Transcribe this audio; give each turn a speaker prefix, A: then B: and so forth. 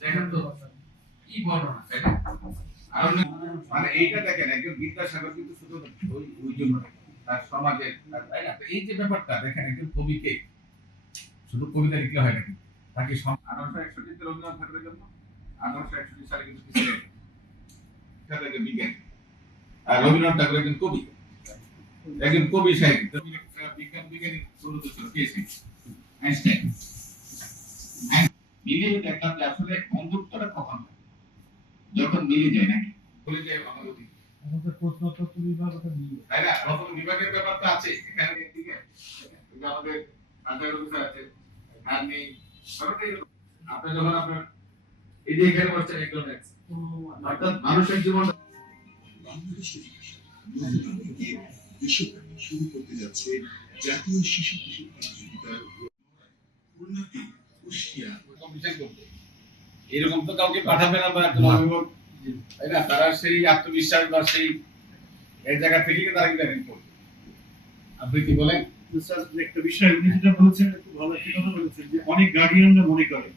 A: দেখেন তো কি বর্ণনা তাই না? মানে এইটা দেখেন, একজন বিদ্যাসাগর কিন্তু শুধু ওই ওই জন্য। তার সমাজের তাই না এই যে ব্যাপারটা, দেখেন, একজন কবিকে শুধু কবিতা লিখলে হয় নাকি তাকে আঠারোশো একষট্টিতে রবীন্দ্রনাথ ঠাকুরের জন্য আঠারোশো একষট্টি সালে কিন্তু একজন বিজ্ঞানী আর রবীন্দ্রনাথ ঠাকুর একজন কবি একজন কবি তো বিজ্ঞান বিজ্ঞানী ছিল, কে? আইনস্টাইন মিলে দেখলাম যে আসলে বন্ধুত্বটা কখন যখন মিলে যায় নাকি? বলে যে আমার অতীত
B: আমাদের প্রত্নতত্ত্ব বিভাগ ওটা নিয়ে
A: তাই না? প্রথম বিভাগের ব্যাপার তো আছে এখানে যে আমাদের আচার্য অফিসার আছে আর নেই। ব্যাপারটা আপনি যখন আপনার এই যে এখানে বসছেন নেক্সট অর্থাৎ মানুষের জীবন
C: দেশব্যাপী শুরু করতে যাচ্ছে জাতীয় শিশু কিশোর প্রতিযোগিতার খুলনাতে কুষ্টিয়া
A: কম্পিটিশন করবে এরকম তো কাউকে পাঠাবে না বা কোনো অভিভাবক। তাই না? তারা সেই আত্মবিশ্বাস বা সেই এক জায়গা থেকে তারা কিন্তু arrange করবে। আপনি কি বলেন?
B: স্যার একটা বিষয় উনি যেটা বলেছেন ভালো একটা কথা বলেছেন যে অনেক গার্ডিয়ানরা মনে করে।